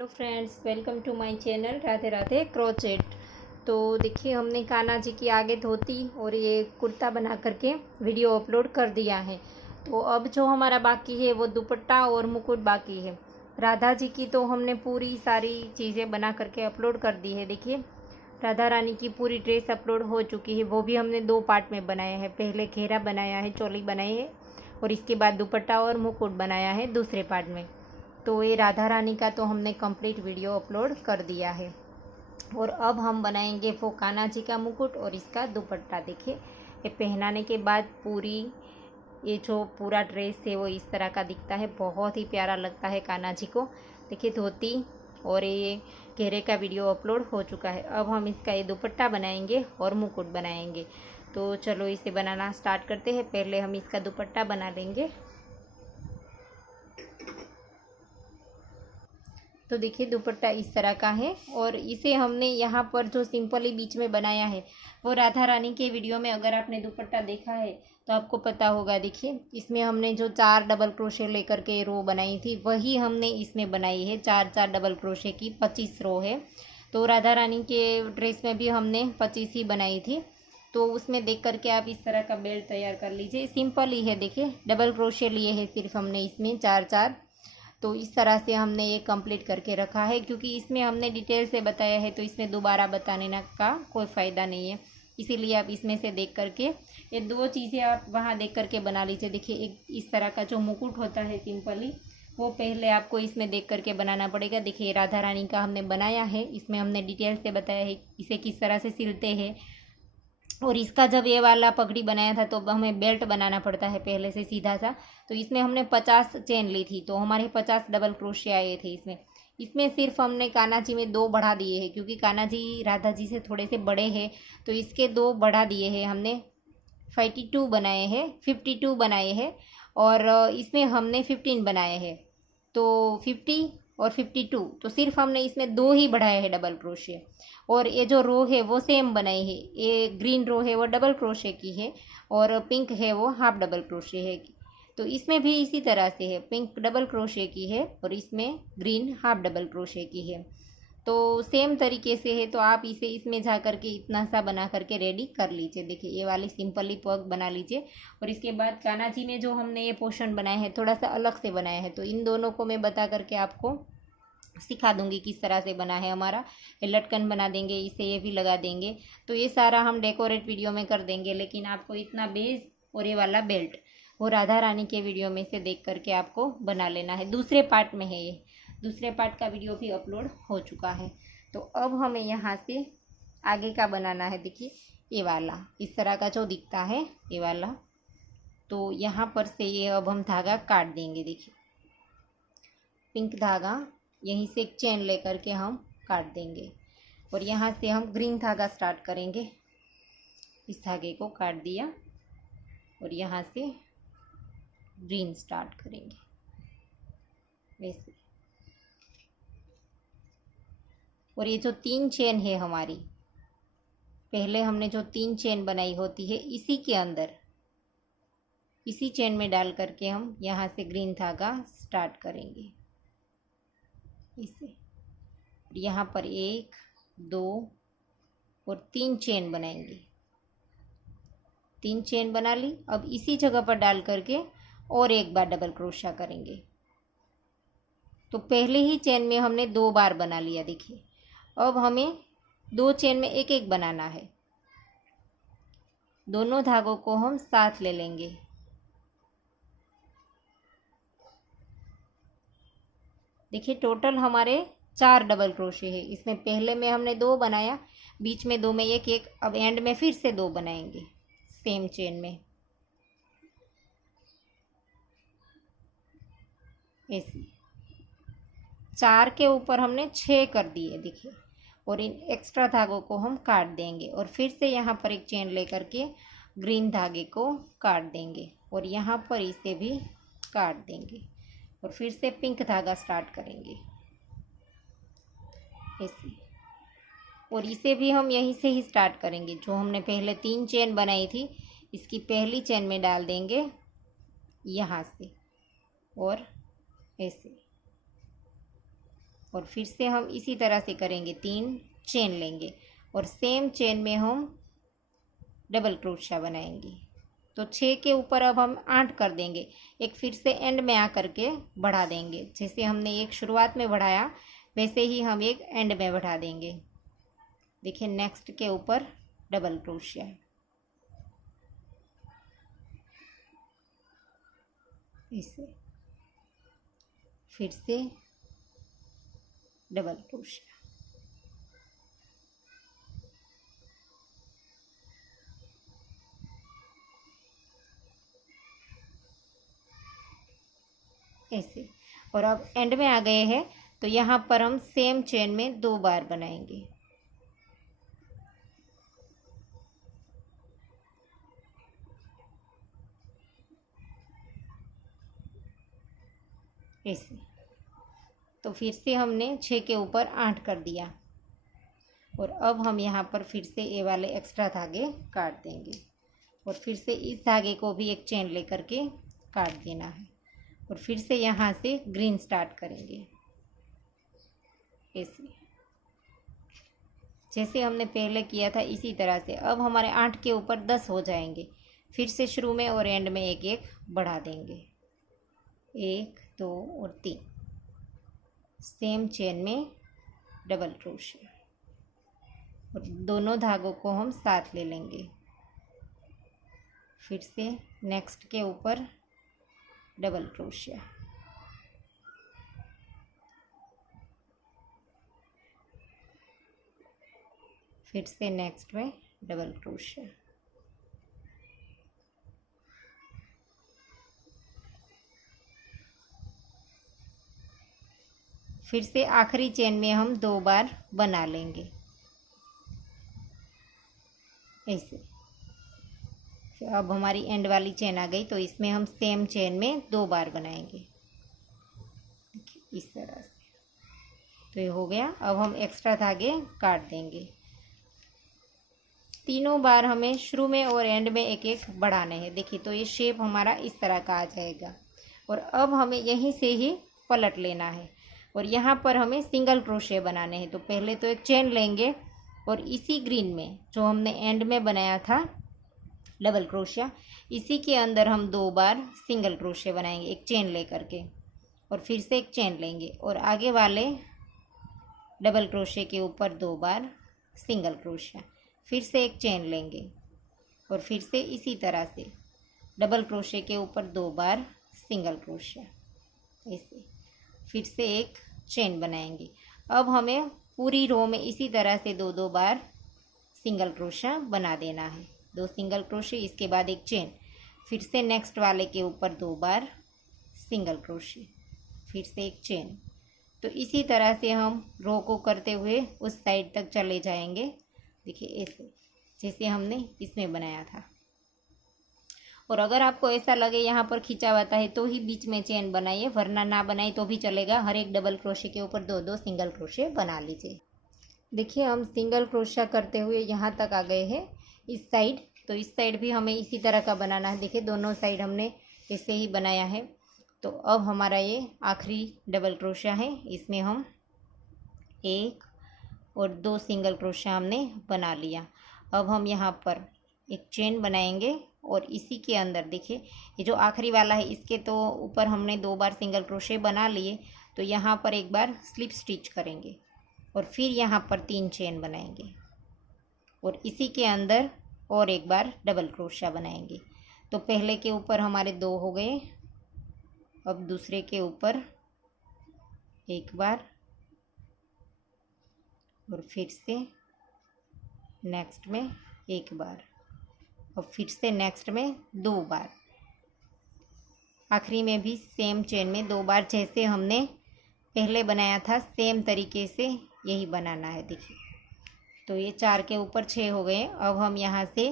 Hello friends, welcome to my channel Radhe Radhe crochet. तो देखिए, हमने कान्हा जी की आगे धोती और ये कुर्ता बना करके वीडियो अपलोड कर दिया है। तो अब जो हमारा बाकी है वो दुपट्टा और मुकुट बाकी है। राधा जी की तो हमने पूरी सारी चीज़ें बना करके अपलोड कर दी है। देखिए, राधा रानी की पूरी ड्रेस अपलोड हो चुकी है। वो भी हमने 2 पार्ट में बनाया है। पहले घेरा बनाया है, चोली बनाई है, और इसके बाद दुपट्टा और मुकुट बनाया है दूसरे पार्ट में। तो ये राधा रानी का तो हमने कंप्लीट वीडियो अपलोड कर दिया है। और अब हम बनाएंगे वो कान्हा जी का मुकुट और इसका दुपट्टा। देखिए, ये पहनाने के बाद पूरी ये जो पूरा ड्रेस है वो इस तरह का दिखता है। बहुत ही प्यारा लगता है कान्हा जी को। देखिए, धोती और ये घेरे का वीडियो अपलोड हो चुका है। अब हम इसका ये दुपट्टा बनाएंगे और मुकुट बनाएंगे। तो चलो इसे बनाना स्टार्ट करते हैं। पहले हम इसका दुपट्टा बना लेंगे। तो देखिए, दुपट्टा इस तरह का है और इसे हमने यहाँ पर जो सिंपली बीच में बनाया है वो राधा रानी के वीडियो में अगर आपने दुपट्टा देखा है तो आपको पता होगा। देखिए, इसमें हमने जो 4 डबल क्रोशे लेकर के रो बनाई थी वही हमने इसमें बनाई है। 4 डबल क्रोशे की 25 रो है। तो राधा रानी के ड्रेस में भी हमने 25 ही बनाई थी। तो उसमें देख करके आप इस तरह का बेल्ट तैयार कर लीजिए। सिंपल ही है। देखिए, डबल क्रोशे लिए हैं सिर्फ हमने इसमें 4। तो इस तरह से हमने ये कंप्लीट करके रखा है, क्योंकि इसमें हमने डिटेल से बताया है तो इसमें दोबारा बताने का कोई फ़ायदा नहीं है। इसीलिए आप इसमें से देख करके ये 2 चीज़ें आप वहाँ देख करके बना लीजिए। देखिए, एक इस तरह का जो मुकुट होता है सिंपली, वो पहले आपको इसमें देख करके बनाना पड़ेगा। देखिए, राधा रानी का हमने बनाया है। इसमें हमने डिटेल से बताया है इसे किस तरह से सिलते हैं। और इसका जब ये वाला पगड़ी बनाया था तो हमें बेल्ट बनाना पड़ता है पहले से सीधा सा। तो इसमें हमने 50 चेन ली थी, तो हमारे 50 डबल क्रोशे आए थे इसमें। इसमें सिर्फ हमने कान्हा जी में 2 बढ़ा दिए हैं, क्योंकि कान्हा जी राधा जी से थोड़े से बड़े हैं, तो इसके 2 बढ़ा दिए हैं हमने। 52 बनाए हैं, 52 बनाए हैं, और इसमें हमने 15 बनाए हैं। तो 50 और 52, तो सिर्फ हमने इसमें 2 ही बढ़ाए हैं डबल क्रोशे। और ये जो रो है वो सेम बनाई है। ये ग्रीन रो है वो डबल क्रोशे की है, और पिंक है वो हाफ डबल क्रोशे है। तो इसमें भी इसी तरह से है, पिंक डबल क्रोशे की है और इसमें ग्रीन हाफ डबल क्रोशे की है। तो सेम तरीके से है। तो आप इसे इसमें जा करके इतना सा बना करके रेडी कर लीजिए। देखिए, ये वाली सिंपली पग बना लीजिए। और इसके बाद कान्हा जी में जो हमने ये पोर्शन बनाया है थोड़ा सा अलग से बनाया है, तो इन दोनों को मैं बता करके आपको सिखा दूंगी किस तरह से बना है हमारा। ये लटकन बना देंगे, इसे ये भी लगा देंगे। तो ये सारा हम डेकोरेट वीडियो में कर देंगे, लेकिन आपको इतना बेस और ये वाला बेल्ट वो राधा रानी के वीडियो में से देख करके आपको बना लेना है। दूसरे पार्ट में है ये, दूसरे पार्ट का वीडियो भी अपलोड हो चुका है। तो अब हमें यहाँ से आगे का बनाना है। देखिए, ये वाला इस तरह का जो दिखता है ये वाला। तो यहाँ पर से ये अब हम धागा काट देंगे। देखिए, पिंक धागा यहीं से एक चेन लेकर के हम काट देंगे, और यहाँ से हम ग्रीन धागा स्टार्ट करेंगे। इस धागे को काट दिया और यहाँ से ग्रीन स्टार्ट करेंगे वैसे। और ये जो 3 चेन है हमारी, पहले हमने जो 3 चेन बनाई होती है इसी के अंदर, इसी चेन में डाल करके हम यहाँ से ग्रीन धागा स्टार्ट करेंगे इसे। यहाँ पर 1 2 और 3 चेन बनाएंगे। 3 चेन बना ली। अब इसी जगह पर डाल करके और एक बार डबल क्रोशा करेंगे। तो पहले ही चेन में हमने 2 बार बना लिया। देखिए, अब हमें 2 चेन में एक एक बनाना है। दोनों धागों को हम साथ ले लेंगे। देखिए, टोटल हमारे 4 डबल क्रोशे है। इसमें पहले में हमने 2 बनाया, बीच में 2 में एक, अब एंड में फिर से 2 बनाएंगे सेम चेन में ऐसे। 4 के ऊपर हमने 6 कर दिए। देखिए, और इन एक्स्ट्रा धागों को हम काट देंगे और फिर से यहाँ पर एक चेन लेकर के ग्रीन धागे को काट देंगे और यहाँ पर इसे भी काट देंगे और फिर से पिंक धागा स्टार्ट करेंगे ऐसे। और इसे भी हम यहीं से ही स्टार्ट करेंगे। जो हमने पहले 3 चेन बनाई थी इसकी पहली चेन में डाल देंगे यहाँ से और ऐसे। और फिर से हम इसी तरह से करेंगे, 3 चेन लेंगे और सेम चेन में हम डबल क्रोशिया बनाएंगे। तो 6 के ऊपर अब हम 8 कर देंगे, एक फिर से एंड में आकर के बढ़ा देंगे। जैसे हमने एक शुरुआत में बढ़ाया वैसे ही हम एक एंड में बढ़ा देंगे। देखिए नेक्स्ट के ऊपर डबल क्रोशिया, इसे फिर से डबल क्रोशिया, ऐसे। और अब एंड में आ गए हैं तो यहाँ पर हम सेम चेन में 2 बार बनाएंगे। ऐसे। तो फिर से हमने 6 के ऊपर 8 कर दिया और अब हम यहाँ पर फिर से ये वाले एक्स्ट्रा धागे काट देंगे और फिर से इस धागे को भी एक चेन लेकर के काट देना है और फिर से यहाँ से ग्रीन स्टार्ट करेंगे। ऐसे जैसे हमने पहले किया था इसी तरह से। अब हमारे 8 के ऊपर 10 हो जाएंगे। फिर से शुरू में और एंड में एक एक बढ़ा देंगे, 1 2 और 3, सेम चेन में डबल क्रोशिया और दोनों धागों को हम साथ ले लेंगे। फिर से नेक्स्ट के ऊपर डबल क्रोशिया, फिर से नेक्स्ट में डबल क्रोशिया, फिर से आखिरी चेन में हम 2 बार बना लेंगे ऐसे। अब हमारी एंड वाली चेन आ गई तो इसमें हम सेम चेन में 2 बार बनाएंगे इस तरह से। तो ये हो गया। अब हम एक्स्ट्रा धागे काट देंगे। तीनों बार हमें शुरू में और एंड में एक एक बढ़ाने हैं। देखिए तो ये शेप हमारा इस तरह का आ जाएगा और अब हमें यहीं से ही पलट लेना है और यहाँ पर हमें सिंगल क्रोशे बनाने हैं। तो पहले तो एक चेन लेंगे और इसी ग्रीन में जो हमने एंड में बनाया था डबल क्रोशिया, इसी के अंदर हम 2 बार सिंगल क्रोशे बनाएंगे एक चेन लेकर के और फिर से एक चेन लेंगे और आगे वाले डबल क्रोशे के ऊपर 2 बार सिंगल क्रोशिया, फिर से एक चेन लेंगे और फिर से इसी तरह से डबल क्रोशे के ऊपर 2 बार सिंगल क्रोशिया ऐसे, फिर से एक चेन बनाएंगे। अब हमें पूरी रो में इसी तरह से 2-2 बार सिंगल क्रोशिया बना देना है। 2 सिंगल क्रोशे, इसके बाद एक चेन, फिर से नेक्स्ट वाले के ऊपर 2 बार सिंगल क्रोशे, फिर से एक चेन। तो इसी तरह से हम रो को करते हुए उस साइड तक चले जाएंगे। देखिए ऐसे जैसे हमने इसमें बनाया था। और अगर आपको ऐसा लगे यहाँ पर खिंचा हुआ है तो ही बीच में चेन बनाइए, वरना ना बनाए तो भी चलेगा। हर एक डबल क्रोशे के ऊपर 2-2 सिंगल क्रोशे बना लीजिए। देखिए हम सिंगल क्रोशा करते हुए यहाँ तक आ गए हैं इस साइड। तो इस साइड भी हमें इसी तरह का बनाना है। देखिए दोनों साइड हमने ऐसे ही बनाया है। तो अब हमारा ये आखिरी डबल क्रोशा है, इसमें हम 1 और 2 सिंगल क्रोशा हमने बना लिया। अब हम यहाँ पर एक चेन बनाएंगे और इसी के अंदर देखिए ये जो आखिरी वाला है इसके तो ऊपर हमने 2 बार सिंगल क्रोशे बना लिए। तो यहाँ पर एक बार स्लिप स्टिच करेंगे और फिर यहाँ पर 3 चेन बनाएंगे और इसी के अंदर और एक बार डबल क्रोशा बनाएंगे। तो पहले के ऊपर हमारे 2 हो गए, अब दूसरे के ऊपर एक बार और फिर से नेक्स्ट में एक बार और फिर से नेक्स्ट में 2 बार, आखिरी में भी सेम चेन में 2 बार जैसे हमने पहले बनाया था सेम तरीके से यही बनाना है। देखिए तो ये 4 के ऊपर 6 हो गए। अब हम यहाँ से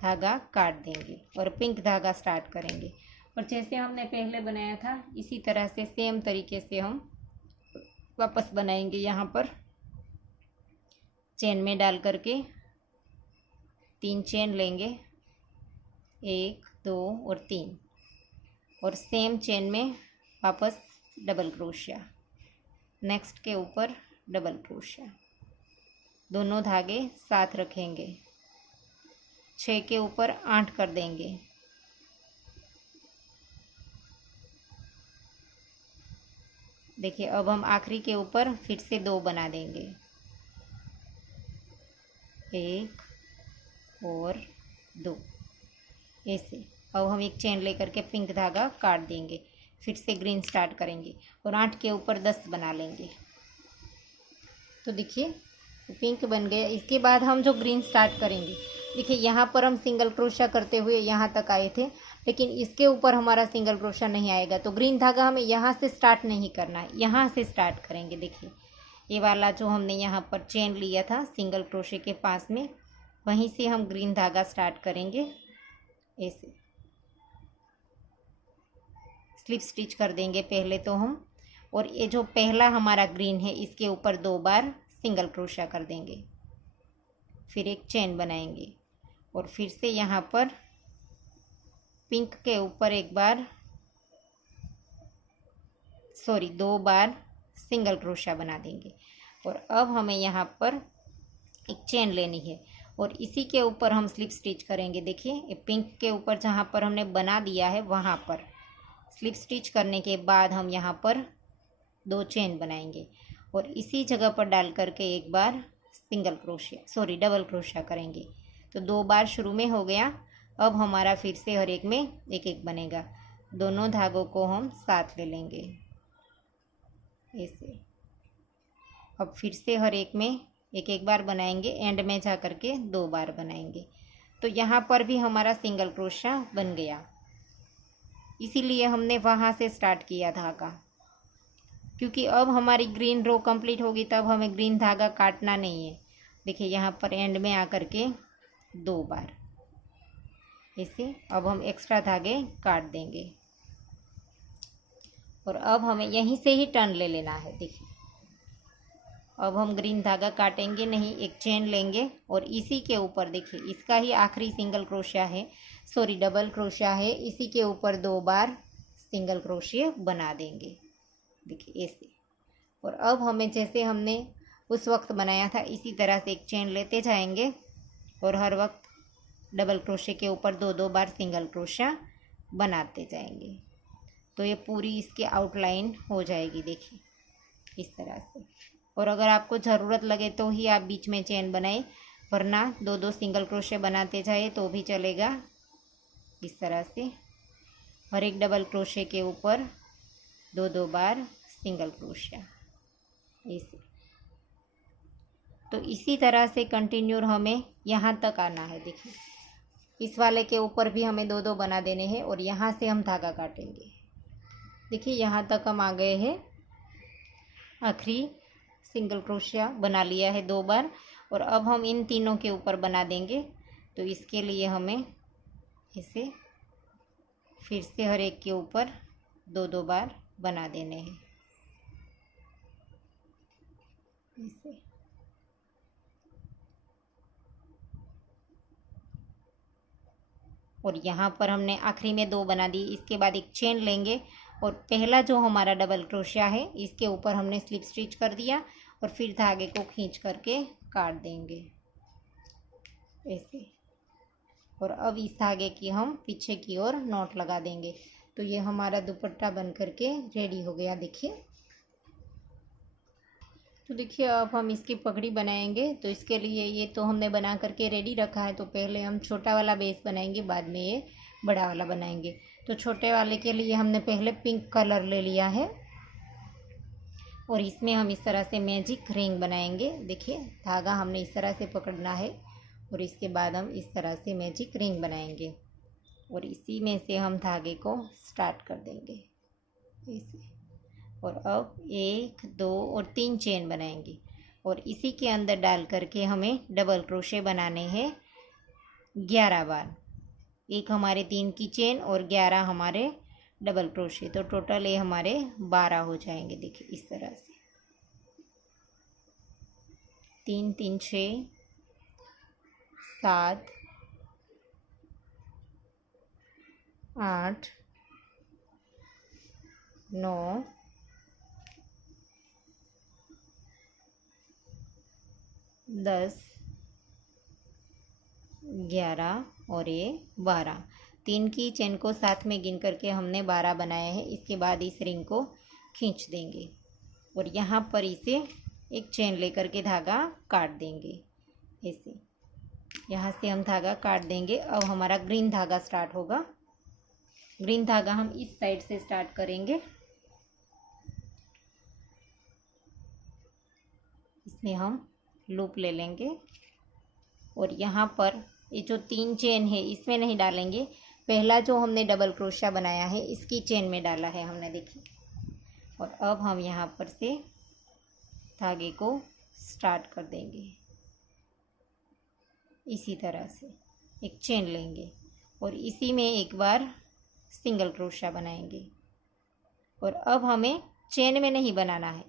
धागा काट देंगे और पिंक धागा स्टार्ट करेंगे और जैसे हमने पहले बनाया था इसी तरह से सेम तरीके से हम वापस बनाएंगे। यहाँ पर चेन में डाल करके 3 चेन लेंगे, 1 2 और 3 और सेम चेन में वापस डबल क्रोशिया नेक्स्ट के ऊपर डबल क्रोशिया, दोनों धागे साथ रखेंगे, 6 के ऊपर 8 कर देंगे, देखिए अब हम आखिरी के ऊपर फिर से 2 बना देंगे, 1 और 2 ऐसे। अब हम एक चेन लेकर के पिंक धागा काट देंगे, फिर से ग्रीन स्टार्ट करेंगे और 8 के ऊपर 10 बना लेंगे। तो देखिए पिंक बन गया। इसके बाद हम जो ग्रीन स्टार्ट करेंगे, देखिए यहाँ पर हम सिंगल क्रोशिया करते हुए यहाँ तक आए थे, लेकिन इसके ऊपर हमारा सिंगल क्रोशिया नहीं आएगा, तो ग्रीन धागा हमें यहाँ से स्टार्ट नहीं करना है, यहाँ से स्टार्ट करेंगे। देखिए ये वाला जो हमने यहाँ पर चेन लिया था सिंगल क्रोशिया के पास में, वहीं से हम ग्रीन धागा स्टार्ट करेंगे, ऐसे स्लिप स्टिच कर देंगे पहले तो हम। और ये जो पहला हमारा ग्रीन है इसके ऊपर 2 बार सिंगल क्रोशिया कर देंगे, फिर एक चेन बनाएंगे और फिर से यहाँ पर पिंक के ऊपर 2 बार सिंगल क्रोशिया बना देंगे। और अब हमें यहाँ पर एक चेन लेनी है और इसी के ऊपर हम स्लिप स्टिच करेंगे। देखिए ये पिंक के ऊपर जहाँ पर हमने बना दिया है वहाँ पर स्लिप स्टिच करने के बाद हम यहाँ पर 2 चेन बनाएंगे और इसी जगह पर डाल करके 1 बार डबल क्रोशिया करेंगे। तो 2 बार शुरू में हो गया। अब हमारा फिर से हर एक में एक एक बनेगा, दोनों धागों को हम साथ ले लेंगे ऐसे। अब फिर से हर एक में एक एक बार बनाएंगे, एंड में जा करके 2 बार बनाएंगे। तो यहाँ पर भी हमारा सिंगल क्रोशिया बन गया, इसीलिए हमने वहाँ से स्टार्ट किया धागा, क्योंकि अब हमारी ग्रीन रो कंप्लीट होगी तब हमें ग्रीन धागा काटना नहीं है। देखिए यहाँ पर एंड में आकर के 2 बार ऐसे। अब हम एक्स्ट्रा धागे काट देंगे और अब हमें यहीं से ही टर्न ले लेना है। देखिए अब हम ग्रीन धागा काटेंगे नहीं, एक चेन लेंगे और इसी के ऊपर देखिए इसका ही आखिरी सिंगल क्रोशिया है, डबल क्रोशिया है, इसी के ऊपर 2 बार सिंगल क्रोशिया बना देंगे, देखिए ऐसे। और अब हमें जैसे हमने उस वक्त बनाया था इसी तरह से एक चेन लेते जाएंगे और हर वक्त डबल क्रोशिया के ऊपर 2-2 बार सिंगल क्रोशिया बनाते जाएंगे। तो ये पूरी इसकी आउटलाइन हो जाएगी, देखिए इस तरह से। और अगर आपको ज़रूरत लगे तो ही आप बीच में चेन बनाए, वरना 2-2 सिंगल क्रोशिया बनाते जाए तो भी चलेगा। इस तरह से हर एक डबल क्रोशिया के ऊपर 2-2 बार सिंगल क्रोशिया ऐसे। तो इसी तरह से कंटिन्यू हमें यहाँ तक आना है। देखिए इस वाले के ऊपर भी हमें 2-2 बना देने हैं और यहाँ से हम धागा काटेंगे। देखिए यहाँ तक हम आ गए हैं, आखिरी सिंगल क्रोशिया बना लिया है 2 बार। और अब हम इन तीनों के ऊपर बना देंगे, तो इसके लिए हमें इसे फिर से हर एक के ऊपर 2-2 बार बना देने हैं ऐसे। और यहाँ पर हमने आखिरी में 2 बना दी, इसके बाद एक चेन लेंगे और पहला जो हमारा डबल क्रोशिया है इसके ऊपर हमने स्लिप स्टिच कर दिया और फिर धागे को खींच करके काट देंगे ऐसे। और अब इस धागे की हम पीछे की ओर नॉट लगा देंगे। तो ये हमारा दुपट्टा बन करके रेडी हो गया। देखिए तो देखिए अब हम इसकी पगड़ी बनाएंगे। तो इसके लिए ये तो हमने बना करके रेडी रखा है, तो पहले हम छोटा वाला बेस बनाएंगे, बाद में ये बड़ा वाला बनाएंगे। तो छोटे वाले के लिए हमने पहले पिंक कलर ले लिया है और इसमें हम इस तरह से मैजिक रिंग बनाएंगे। देखिए धागा हमने इस तरह से पकड़ना है और इसके बाद हम इस तरह से मैजिक रिंग बनाएंगे और इसी में से हम धागे को स्टार्ट कर देंगे ऐसे। और अब 1, 2 और 3 चेन बनाएंगे और इसी के अंदर डाल करके हमें डबल क्रोशे बनाने हैं 11 बार। एक हमारे 3 की चेन और 11 हमारे डबल क्रोशे, तो टोटल ये हमारे 12 हो जाएंगे। देखिए इस तरह से 3 3 6 7 8 9 10, 11 और ये 12। 3 की चेन को साथ में गिन करके हमने 12 बनाया है। इसके बाद इस रिंग को खींच देंगे और यहाँ पर इसे एक चेन लेकर के धागा काट देंगे। ऐसे यहाँ से हम धागा काट देंगे। अब हमारा ग्रीन धागा स्टार्ट होगा। ग्रीन धागा हम इस साइड से स्टार्ट करेंगे। इसमें हम लूप ले लेंगे और यहाँ पर ये जो 3 चेन है इसमें नहीं डालेंगे। पहला जो हमने डबल क्रोशिया बनाया है इसकी चेन में डाला है हमने, देखिए। और अब हम यहाँ पर से धागे को स्टार्ट कर देंगे। इसी तरह से एक चेन लेंगे और इसी में एक बार सिंगल क्रोशिया बनाएंगे। और अब हमें चेन में नहीं बनाना है,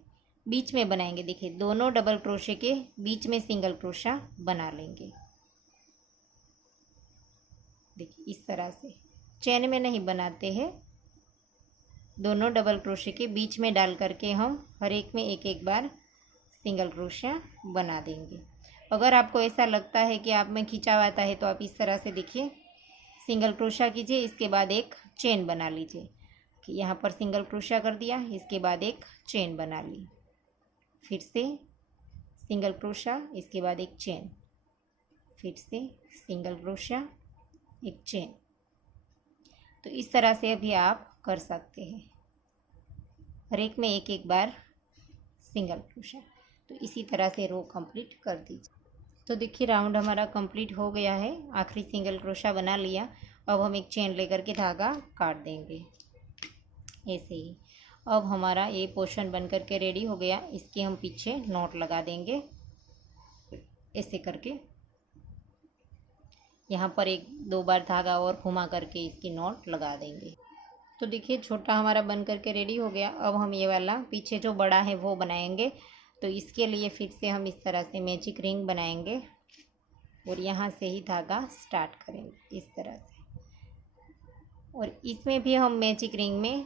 बीच में बनाएंगे। देखिए दोनों डबल क्रोशिया के बीच में सिंगल क्रोशिया बना लेंगे। देखिए इस तरह से चेन में नहीं बनाते हैं, दोनों डबल क्रोशिया के बीच में डाल करके हम हर एक में एक एक बार सिंगल क्रोशिया बना देंगे। अगर आपको ऐसा लगता है कि आप में खिंचाव आता है तो आप इस तरह से देखिए सिंगल क्रोशिया कीजिए, इसके बाद एक चेन बना लीजिए। यहाँ पर सिंगल क्रोशिया कर दिया, इसके बाद एक चेन बना ली, फिर से सिंगल क्रोशिया, इसके बाद एक चेन, फिर से सिंगल क्रोशिया, एक चेन। तो इस तरह से भी आप कर सकते हैं, हर एक में एक एक बार सिंगल क्रोशिया। तो इसी तरह से रो कंप्लीट कर दीजिए। तो देखिए राउंड हमारा कंप्लीट हो गया है, आखिरी सिंगल क्रोशिया बना लिया। अब हम एक चेन लेकर के धागा काट देंगे ऐसे ही। अब हमारा ये पोर्शन बन करके रेडी हो गया। इसके हम पीछे नॉट लगा देंगे ऐसे करके। यहाँ पर एक दो बार धागा और घुमा करके इसकी नॉट लगा देंगे। तो देखिए छोटा हमारा बन करके रेडी हो गया। अब हम ये वाला पीछे जो बड़ा है वो बनाएंगे। तो इसके लिए फिर से हम इस तरह से मैजिक रिंग बनाएंगे और यहाँ से ही धागा स्टार्ट करेंगे इस तरह से। और इसमें भी हम मैजिक रिंग में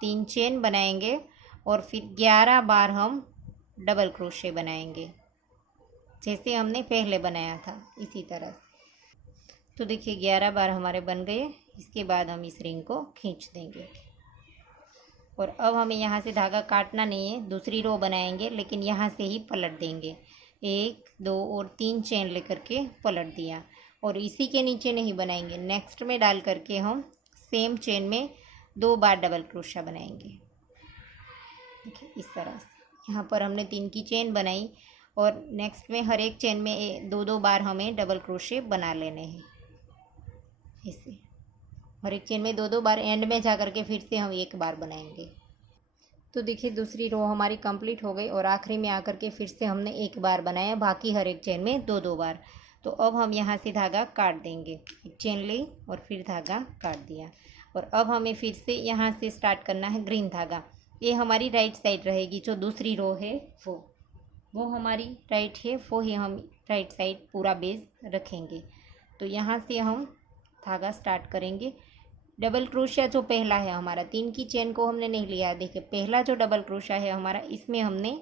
3 चेन बनाएंगे और फिर 11 बार हम डबल क्रोशे बनाएंगे, जैसे हमने पहले बनाया था इसी तरह से। तो देखिए 11 बार हमारे बन गए। इसके बाद हम इस रिंग को खींच देंगे और अब हमें यहाँ से धागा काटना नहीं है, दूसरी रो बनाएंगे लेकिन यहाँ से ही पलट देंगे। 1, 2 और 3 चेन लेकर के पलट दिया और इसी के नीचे नहीं बनाएंगे, नेक्स्ट में डाल करके हम सेम चेन में 2 बार डबल क्रोशिया बनाएंगे। देखिए इस तरह से यहाँ पर हमने 3 की चेन बनाई और नेक्स्ट में हर एक चेन में 2-2 बार हमें डबल क्रोशे बना लेने हैं। ऐसे हर एक चेन में 2-2 बार, एंड में जा करके फिर से हम एक बार बनाएंगे। तो देखिए दूसरी रो हमारी कंप्लीट हो गई और आखिरी में आकर के फिर से हमने एक बार बनाया, बाकी हर एक चेन में 2-2 बार। तो अब हम यहाँ से धागा काट देंगे। एक चेन ली और फिर धागा काट दिया और अब हमें फिर से यहाँ से स्टार्ट करना है ग्रीन धागा। ये हमारी राइट साइड रहेगी, जो दूसरी रो है वो हमारी राइट है, वो ही हम राइट साइड पूरा बेस रखेंगे। तो यहाँ से हम धागा स्टार्ट करेंगे। डबल क्रोशिया जो पहला है हमारा, 3 की चेन को हमने नहीं लिया। देखिए पहला जो डबल क्रोशिया है हमारा, इसमें हमने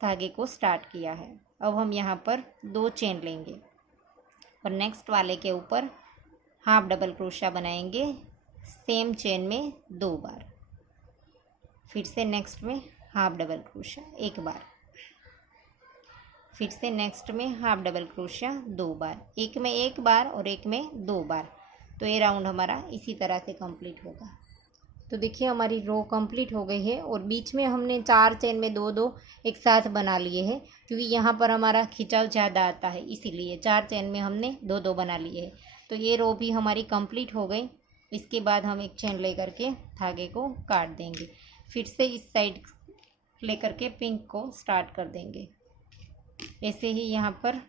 धागे को स्टार्ट किया है। अब हम यहाँ पर 2 चेन लेंगे और नेक्स्ट वाले के ऊपर हाफ डबल क्रोशिया बनाएंगे सेम चेन में 2 बार, फिर से नेक्स्ट में हाफ डबल क्रोशिया 1 बार, फिर से नेक्स्ट में हाफ डबल क्रोशिया 2 बार, एक में 1 बार और एक में 2 बार। तो ये राउंड हमारा इसी तरह से कंप्लीट होगा। तो देखिए हमारी रो कंप्लीट हो गई है और बीच में हमने 4 चेन में 2-2 एक साथ बना लिए हैं, क्योंकि यहाँ पर हमारा खिंचाव ज़्यादा आता है, इसीलिए 4 चेन में हमने 2-2 बना लिए हैं। तो ये रो भी हमारी कंप्लीट हो गई। इसके बाद हम एक चेन लेकर के धागे को काट देंगे, फिर से इस साइड लेकर के पिंक को स्टार्ट कर देंगे। ऐसे ही यहाँ पर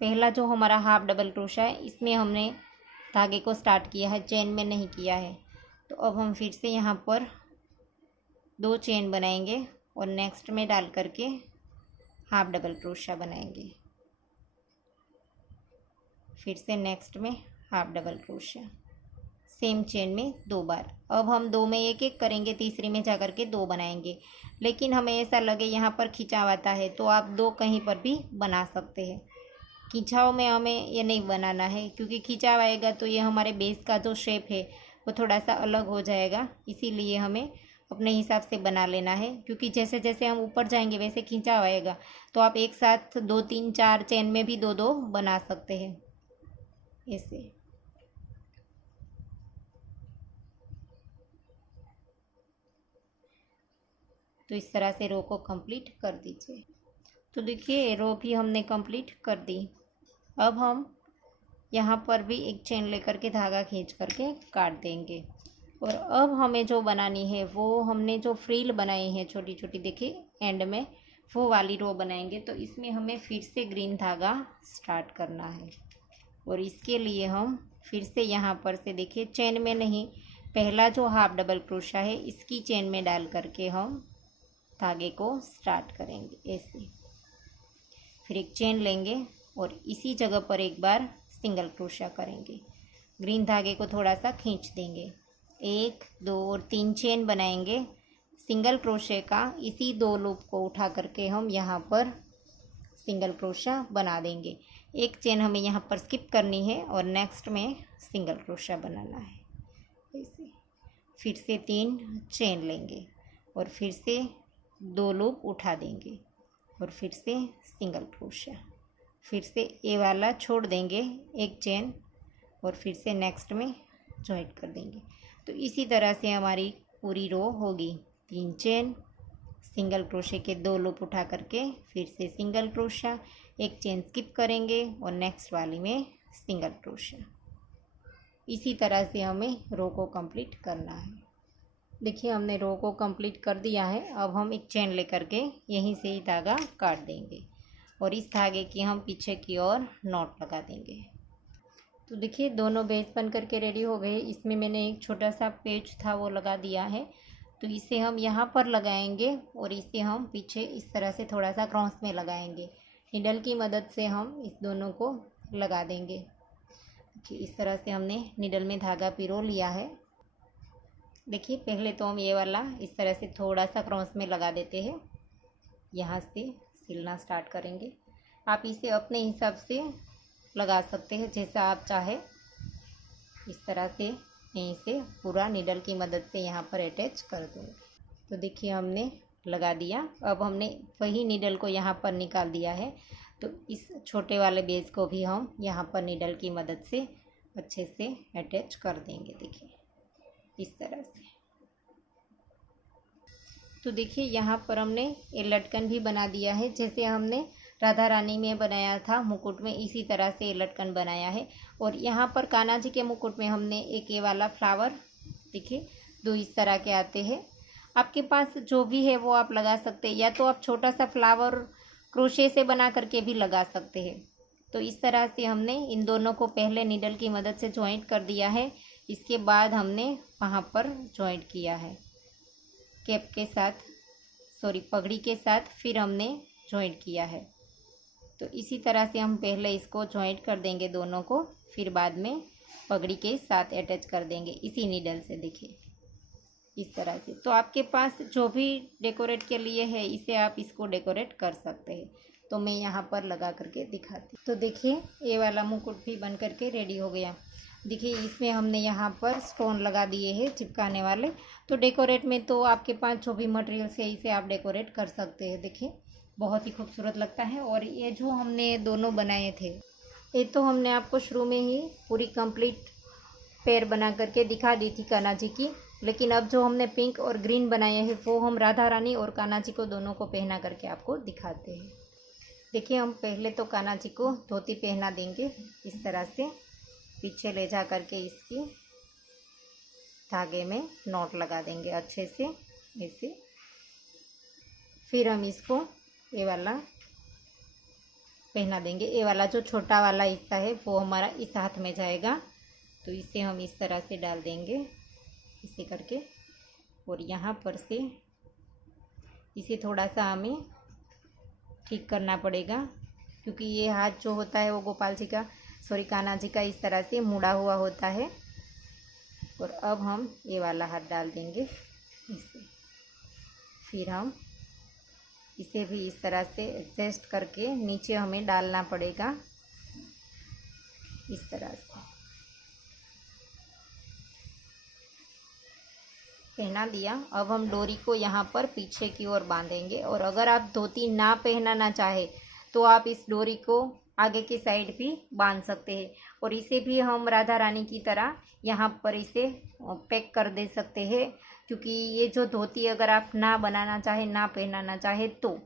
पहला जो हमारा हाफ डबल क्रोशिया है, इसमें हमने धागे को स्टार्ट किया है, चेन में नहीं किया है। तो अब हम फिर से यहाँ पर 2 चेन बनाएंगे और नेक्स्ट में डाल करके हाफ डबल क्रोशिया बनाएंगे, फिर से नेक्स्ट में half double crochet, same chain में 2 बार। अब हम 2 में एक एक करेंगे, तीसरी में जा कर के 2 बनाएंगे। लेकिन हमें ऐसा लगे यहाँ पर खिंचाव आता है तो आप 2 कहीं पर भी बना सकते हैं। खिंचाव में हमें ये नहीं बनाना है, क्योंकि खिंचाव आएगा तो ये हमारे बेस का जो शेप है वो थोड़ा सा अलग हो जाएगा। इसीलिए हमें अपने हिसाब से बना लेना है, क्योंकि जैसे जैसे हम ऊपर जाएंगे वैसे खिंचाव आएगा। तो आप एक साथ 2 3 4 चेन में भी 2 2 बना सकते हैं ऐसे। तो इस तरह से रो को कंप्लीट कर दीजिए। तो देखिए रो भी हमने कंप्लीट कर दी। अब हम यहाँ पर भी एक चेन लेकर के धागा खींच करके काट देंगे। और अब हमें जो बनानी है वो हमने जो फ्रिल बनाई है छोटी छोटी, देखिए एंड में वो वाली रो बनाएंगे। तो इसमें हमें फिर से ग्रीन धागा स्टार्ट करना है। और इसके लिए हम फिर से यहाँ पर से देखिए चेन में नहीं, पहला जो हाफ डबल क्रोशा है इसकी चेन में डाल करके हम धागे को स्टार्ट करेंगे ऐसे। फिर एक चेन लेंगे और इसी जगह पर एक बार सिंगल क्रोशा करेंगे। ग्रीन धागे को थोड़ा सा खींच देंगे, 1 2 और 3 चेन बनाएंगे सिंगल क्रोशे का। इसी 2 लूप को उठा करके हम यहाँ पर सिंगल क्रोशा बना देंगे। एक चेन हमें यहाँ पर स्किप करनी है और नेक्स्ट में सिंगल क्रोशा बनाना है ऐसे। फिर से 3 चेन लेंगे और फिर से 2 लूप उठा देंगे और फिर से सिंगल क्रोशा। फिर से ए वाला छोड़ देंगे एक चेन और फिर से नेक्स्ट में जॉइंट कर देंगे। तो इसी तरह से हमारी पूरी रो होगी। 3 चेन, सिंगल क्रोशे के 2 लूप उठा करके फिर से सिंगल क्रोशा, एक चेन स्किप करेंगे और नेक्स्ट वाली में सिंगल क्रोशा। इसी तरह से हमें रो को कंप्लीट करना है। देखिए हमने रो को कंप्लीट कर दिया है। अब हम एक चेन लेकर के यहीं से ही धागा काट देंगे और इस धागे की हम पीछे की ओर नॉट लगा देंगे। तो देखिए दोनों बेस बन करके रेडी हो गए। इसमें मैंने एक छोटा सा पेच था वो लगा दिया है। तो इसे हम यहाँ पर लगाएंगे और इसे हम पीछे इस तरह से थोड़ा सा क्रॉस में लगाएंगे। निडल की मदद से हम इस दोनों को लगा देंगे। देखिए इस तरह से हमने निडल में धागा पिरो लिया है। देखिए पहले तो हम ये वाला इस तरह से थोड़ा सा क्रॉस में लगा देते हैं, यहाँ से सिलना स्टार्ट करेंगे। आप इसे अपने हिसाब से लगा सकते हैं जैसा आप चाहे। इस तरह से यहीं से पूरा निडल की मदद से यहाँ पर अटैच कर देंगे। तो देखिए हमने लगा दिया। अब हमने वही निडल को यहाँ पर निकाल दिया है। तो इस छोटे वाले बेस को भी हम यहाँ पर निडल की मदद से अच्छे से अटैच कर देंगे। देखिए इस तरह से। तो देखिए यहाँ पर हमने ये लटकन भी बना दिया है, जैसे हमने राधा रानी में बनाया था मुकुट में, इसी तरह से ये लटकन बनाया है। और यहाँ पर कान्हा जी के मुकुट में हमने एक ये वाला फ्लावर, देखिए 2 इस तरह के आते हैं। आपके पास जो भी है वो आप लगा सकते हैं, या तो आप छोटा सा फ्लावर क्रोशे से बना करके भी लगा सकते हैं। तो इस तरह से हमने इन दोनों को पहले निडल की मदद से जॉइंट कर दिया है। इसके बाद हमने वहाँ पर जॉइंट किया है कैप के साथ, सॉरी पगड़ी के साथ, फिर हमने जॉइंट किया है। तो इसी तरह से हम पहले इसको जॉइंट कर देंगे दोनों को, फिर बाद में पगड़ी के साथ अटैच कर देंगे इसी नीडल से। देखिए इस तरह से। तो आपके पास जो भी डेकोरेट के लिए है इसे आप इसको डेकोरेट कर सकते हैं। तो मैं यहाँ पर लगा करके दिखाती हूँ। तो देखिए ये वाला मुकुट भी बन करके रेडी हो गया। देखिए इसमें हमने यहाँ पर स्टोन लगा दिए हैं चिपकाने वाले। तो डेकोरेट में तो आपके पास जो भी मटेरियल्स है इसे आप डेकोरेट कर सकते हैं। देखिए बहुत ही खूबसूरत लगता है। और ये जो हमने दोनों बनाए थे, ये तो हमने आपको शुरू में ही पूरी कंप्लीट पैर बना करके दिखा दी थी कान्हा जी की। लेकिन अब जो हमने पिंक और ग्रीन बनाए हैं वो हम राधा रानी और कान्हा जी को दोनों को पहना करके आपको दिखाते हैं। देखिए हम पहले तो कान्हा जी को धोती पहना देंगे इस तरह से, पीछे ले जा करके इसकी धागे में नॉट लगा देंगे अच्छे से ऐसे। फिर हम इसको ये वाला पहना देंगे। ये वाला जो छोटा वाला हिस्सा है वो हमारा इस हाथ में जाएगा। तो इसे हम इस तरह से डाल देंगे इसे करके, और यहाँ पर से इसे थोड़ा सा हमें ठीक करना पड़ेगा, क्योंकि ये हाथ जो होता है वो गोपाल जी का, सॉरी कान्हा जी का इस तरह से मुड़ा हुआ होता है। और अब हम ये वाला हाथ डाल देंगे इसे। फिर हम इसे भी इस तरह से एडजस्ट करके नीचे हमें डालना पड़ेगा, इस तरह से पहना दिया। अब हम डोरी को यहाँ पर पीछे की ओर बांधेंगे, और अगर आप धोती ना पहनाना चाहे तो आप इस डोरी को आगे की साइड भी बांध सकते हैं, और इसे भी हम राधा रानी की तरह यहाँ पर इसे पैक कर दे सकते हैं। क्योंकि ये जो धोती अगर आप ना बनाना चाहे, ना पहनाना चाहे तो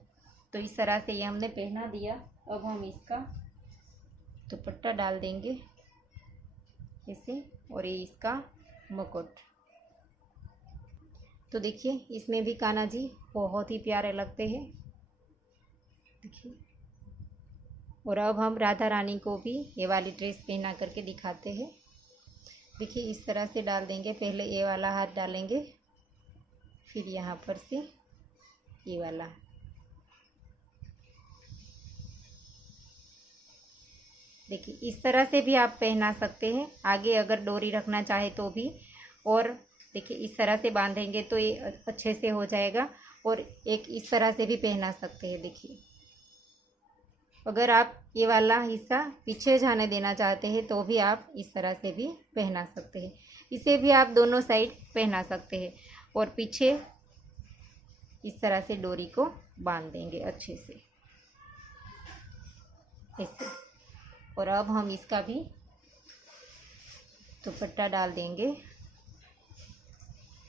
इस तरह से ये हमने पहना दिया। अब हम इसका दुपट्टा डाल देंगे इसे, और ये इसका मुकुट। तो देखिए इसमें भी कान्हा जी बहुत ही प्यारे लगते हैं, देखिए। और अब हम राधा रानी को भी ये वाली ड्रेस पहना करके दिखाते हैं। देखिए इस तरह से डाल देंगे, पहले ये वाला हाथ डालेंगे, फिर यहाँ पर से ये वाला। देखिए इस तरह से भी आप पहना सकते हैं, आगे अगर डोरी रखना चाहे तो भी। और देखिए इस तरह से बांधेंगे तो ये अच्छे से हो जाएगा, और एक इस तरह से भी पहना सकते हैं। देखिए अगर आप ये वाला हिस्सा पीछे जाने देना चाहते हैं तो भी आप इस तरह से भी पहना सकते हैं। इसे भी आप दोनों साइड पहना सकते हैं, और पीछे इस तरह से डोरी को बांध देंगे अच्छे से ऐसे। और अब हम इसका भी दुपट्टा डाल देंगे,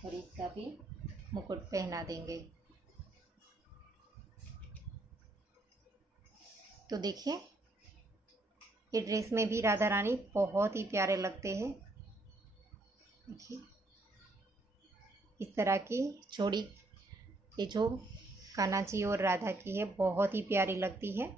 और इसका भी मुकुट पहना देंगे। तो देखिए ये ड्रेस में भी राधा रानी बहुत ही प्यारे लगते हैं। देखिए इस तरह की जोड़ी ये जो कान्हा जी और राधा की है बहुत ही प्यारी लगती है।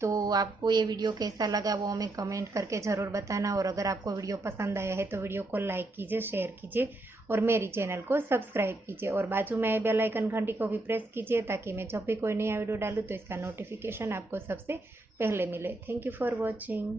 तो आपको ये वीडियो कैसा लगा वो हमें कमेंट करके ज़रूर बताना, और अगर आपको वीडियो पसंद आया है तो वीडियो को लाइक कीजिए, शेयर कीजिए, और मेरी चैनल को सब्सक्राइब कीजिए, और बाजू में बेल आइकन घंटी को भी प्रेस कीजिए, ताकि मैं जब भी कोई नया वीडियो डालूँ तो इसका नोटिफिकेशन आपको सबसे पहले मिले। Thank you for watching.